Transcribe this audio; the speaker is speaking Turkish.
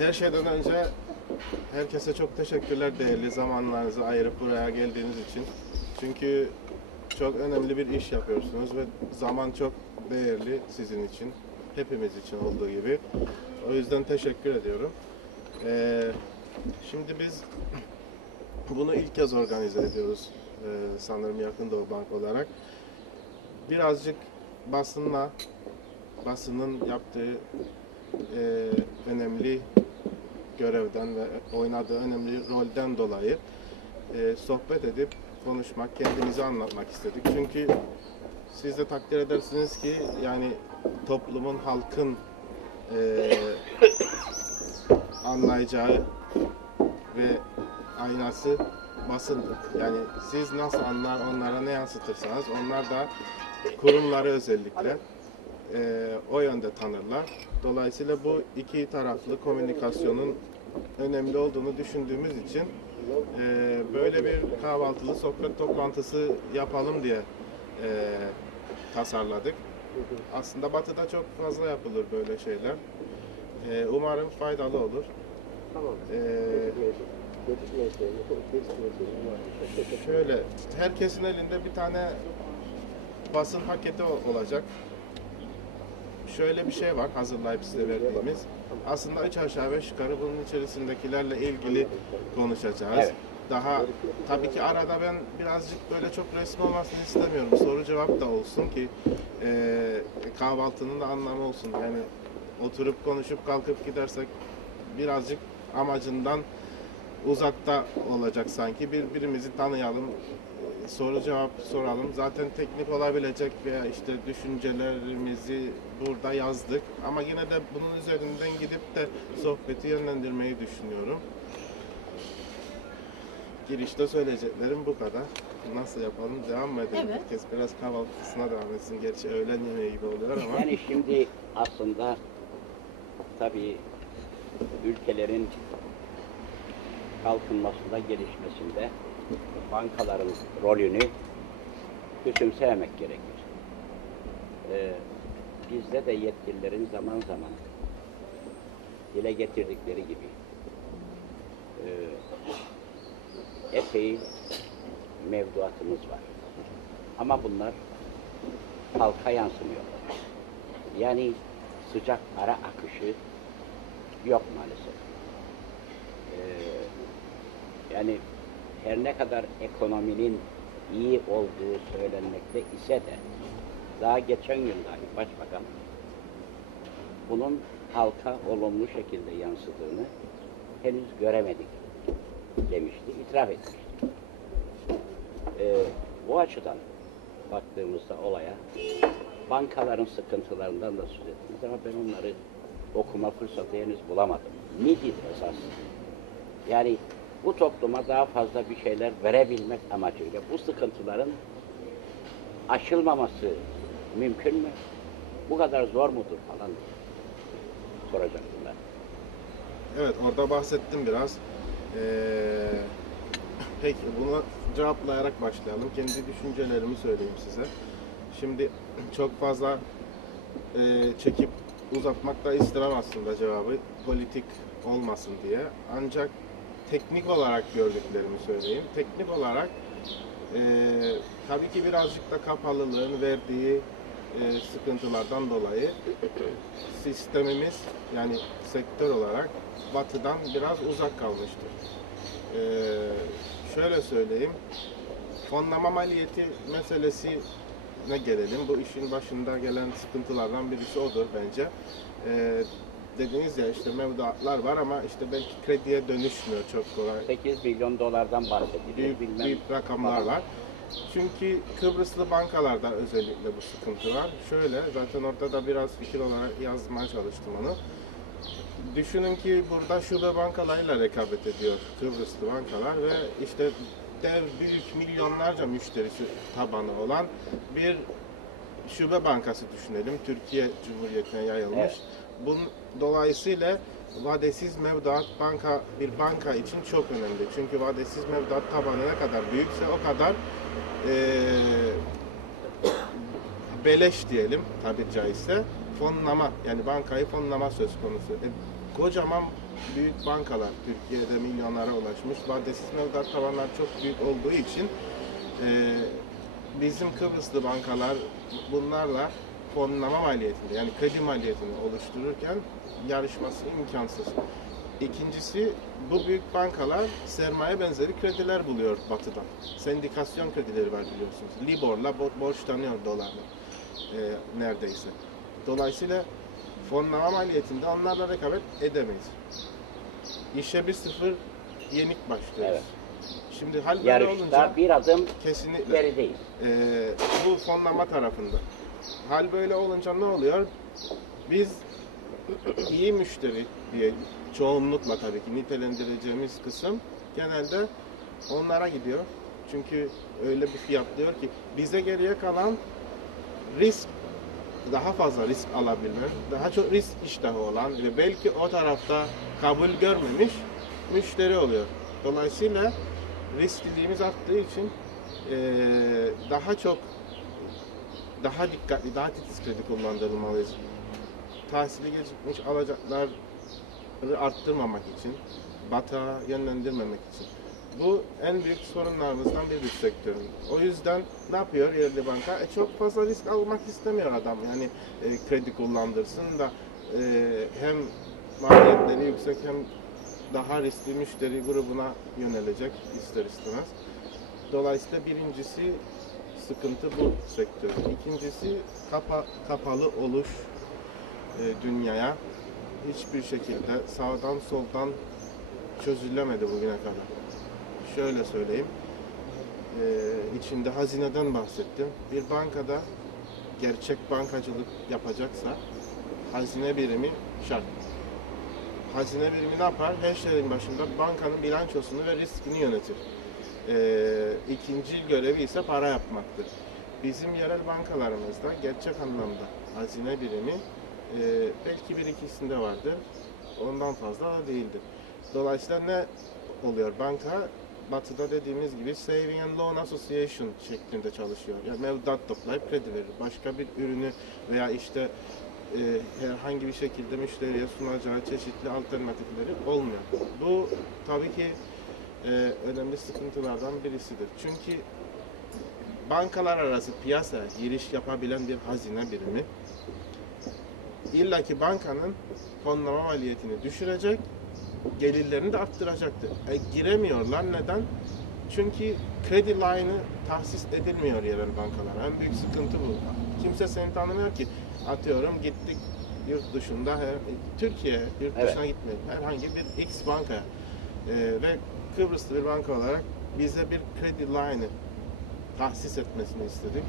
Her şeyden önce herkese çok teşekkürler değerli zamanlarınızı ayırıp buraya geldiğiniz için. Çünkü çok önemli bir iş yapıyorsunuz ve zaman çok değerli sizin için, hepimiz için olduğu gibi. O yüzden teşekkür ediyorum. Ee, şimdi biz bunu ilk kez organize ediyoruz ee, sanırım Yakın Doğu Bank olarak. Birazcık basınla, basının yaptığı e, önemli görevden ve oynadığı önemli rolden dolayı e, sohbet edip konuşmak, kendimizi anlatmak istedik. Çünkü siz de takdir edersiniz ki yani toplumun, halkın e, anlayacağı ve aynası basındır. Yani siz nasıl anlar, onlara ne yansıtırsanız onlar da kurumları özellikle e, o yönde tanırlar. Dolayısıyla bu iki taraflı komünikasyonun önemli olduğunu düşündüğümüz için e, böyle bir kahvaltılı sohbet toplantısı yapalım diye e, tasarladık. Aslında Batı'da çok fazla yapılır böyle şeyler. E, umarım faydalı olur. Tamam. E. Gecikmeyelim. Şöyle, herkesin elinde bir tane basın paketi ol- olacak. Şöyle bir şey var hazırlayıp size verdiğimiz. Aslında üç aşağı beş yukarı bunun içerisindekilerle ilgili konuşacağız. Evet. Daha tabii ki arada ben birazcık böyle çok resmi olmasını istemiyorum. Soru cevap da olsun ki eee, kahvaltının da anlamı olsun. Yani oturup konuşup kalkıp gidersek birazcık amacından uzakta olacak sanki. Birbirimizi tanıyalım, e, soru cevap soralım. Zaten teknik olabilecek veya işte düşüncelerimizi burada yazdık. Ama yine de bunun üzerinden gidip de sohbeti yönlendirmeyi düşünüyorum. Girişte söyleyeceklerim bu kadar. Nasıl yapalım? Devam mı edelim? Evet. Herkes biraz kahvaltısına devam etsin. Gerçi öğlen yemeği gibi oluyor ama. Yani şimdi aslında tabii ülkelerin kalkınmasında, gelişmesinde bankaların rolünü küçümsememek gerekir. Ee, bizde de yetkililerin zaman zaman dile getirdikleri gibi e, epey mevduatımız var. Ama bunlar halka yansımıyorlar. Yani sıcak para akışı yok maalesef. Ee, yani her ne kadar ekonominin iyi olduğu söylenmekte ise de daha geçen gün dahi başbakan bunun halka olumlu şekilde yansıdığını henüz göremedik demişti, itiraf etmişti. Ee, bu açıdan baktığımızda olaya bankaların sıkıntılarından da söz ettiniz ama ben onları okuma fırsatı henüz bulamadım. Nedir esas? Yani bu topluma daha fazla bir şeyler verebilmek amacıyla bu sıkıntıların aşılmaması mümkün mü? Bu kadar zor mudur falan soracaktım ben. Evet orada bahsettim biraz. Ee, peki bunu cevaplayarak başlayalım. Kendi düşüncelerimi söyleyeyim size. Şimdi çok fazla e, çekip uzatmak da istemem aslında cevabı. Politik olmasın diye. Ancak teknik olarak gördüklerimi söyleyeyim. Teknik olarak e, tabii ki birazcık da kapalılığın verdiği e, sıkıntılardan dolayı sistemimiz yani sektör olarak batıdan biraz uzak kalmıştır. Ee, şöyle söyleyeyim, fonlama maliyeti meselesine gelelim. Bu işin başında gelen sıkıntılardan birisi odur bence. Ee, dediniz ya işte mevduatlar var ama işte belki krediye dönüşmüyor çok kolay. 8 milyon dolardan bahsediliyor. Büyük, Bilmem büyük rakamlar var. Çünkü Kıbrıslı bankalarda özellikle bu sıkıntı var. Şöyle, zaten orada da biraz fikir olarak yazmaya çalıştım onu. Düşünün ki burada şube bankalarıyla rekabet ediyor Kıbrıslı bankalar ve işte dev büyük milyonlarca müşterisi tabanı olan bir şube bankası düşünelim. Türkiye Cumhuriyeti'ne yayılmış. Evet. Bunun dolayısıyla vadesiz mevduat banka bir banka için çok önemli. Çünkü vadesiz mevduat tabanı ne kadar büyükse o kadar eee, beleş diyelim tabiri caizse fonlama yani bankayı fonlama söz konusu. E, kocaman büyük bankalar Türkiye'de milyonlara ulaşmış. Vadesiz mevduat tavanlar çok büyük olduğu için e, bizim Kıbrıslı bankalar bunlarla fonlama maliyetini yani kredi maliyetini oluştururken yarışması imkansız. İkincisi bu büyük bankalar sermaye benzeri krediler buluyor batıdan. Sendikasyon kredileri var biliyorsunuz. Libor'la bo- borçlanıyor dolarla e, neredeyse. Dolayısıyla fonlama maliyetinde onlarla rekabet edemeyiz. İşe bir sıfır yenik başlıyoruz. Evet. Şimdi hal böyle Yarışta olunca bir adım kesinlikle gerideyiz. ee, bu fonlama tarafında. Hal böyle olunca ne oluyor? Biz iyi müşteri diye çoğunlukla tabii ki nitelendireceğimiz kısım genelde onlara gidiyor. Çünkü öyle bir fiyatlıyor ki bize geriye kalan risk daha fazla risk alabilen, daha çok risk iştahı olan ve belki o tarafta kabul görmemiş müşteri oluyor. Dolayısıyla riskliliğimiz arttığı için daha çok daha dikkatli, daha titiz kredi kullandırılmalıyız. Tahsili gecikmiş alacakları arttırmamak için, batağa yönlendirmemek için. Bu en büyük sorunlarımızdan biri sektörün. O yüzden ne yapıyor yerli banka? E, çok fazla risk almak istemiyor adam. Yani e, kredi kullandırsın da e, hem maliyetleri yüksek hem daha riskli müşteri grubuna yönelecek ister istemez. Dolayısıyla birincisi sıkıntı bu sektör. İkincisi kapa, kapalı oluş e, dünyaya hiçbir şekilde sağdan soldan çözülemedi bugüne kadar. Şöyle söyleyeyim. E, içinde hazineden bahsettim. Bir bankada gerçek bankacılık yapacaksa hazine birimi şart. Hazine birimi ne yapar? Her şeyin başında bankanın bilançosunu ve riskini yönetir. Ee, ikinci görevi ise para yapmaktır. Bizim yerel bankalarımızda gerçek anlamda hazine birimi e, belki bir ikisinde vardır. Ondan fazla değildir. Dolayısıyla ne oluyor? Banka batıda dediğimiz gibi Saving and Loan Association şeklinde çalışıyor. Yani mevduat toplayıp kredi verir. Başka bir ürünü veya işte e, herhangi bir şekilde müşteriye sunacağı çeşitli alternatifleri olmuyor. Bu tabii ki e, önemli sıkıntılardan birisidir. Çünkü bankalar arası piyasaya giriş yapabilen bir hazine birimi illaki bankanın fonlama maliyetini düşürecek, gelirlerini de arttıracaktır. E, giremiyorlar. Neden? Çünkü kredi line'ı tahsis edilmiyor yerel bankalara. En büyük sıkıntı bu. Kimse seni tanımıyor ki. Atıyorum gittik yurt dışında, her- Türkiye yurt Evet. dışına gitmedik. Herhangi bir X bankaya. E, ve Kıbrıslı bir banka olarak bize bir kredi line'ı tahsis etmesini istedik.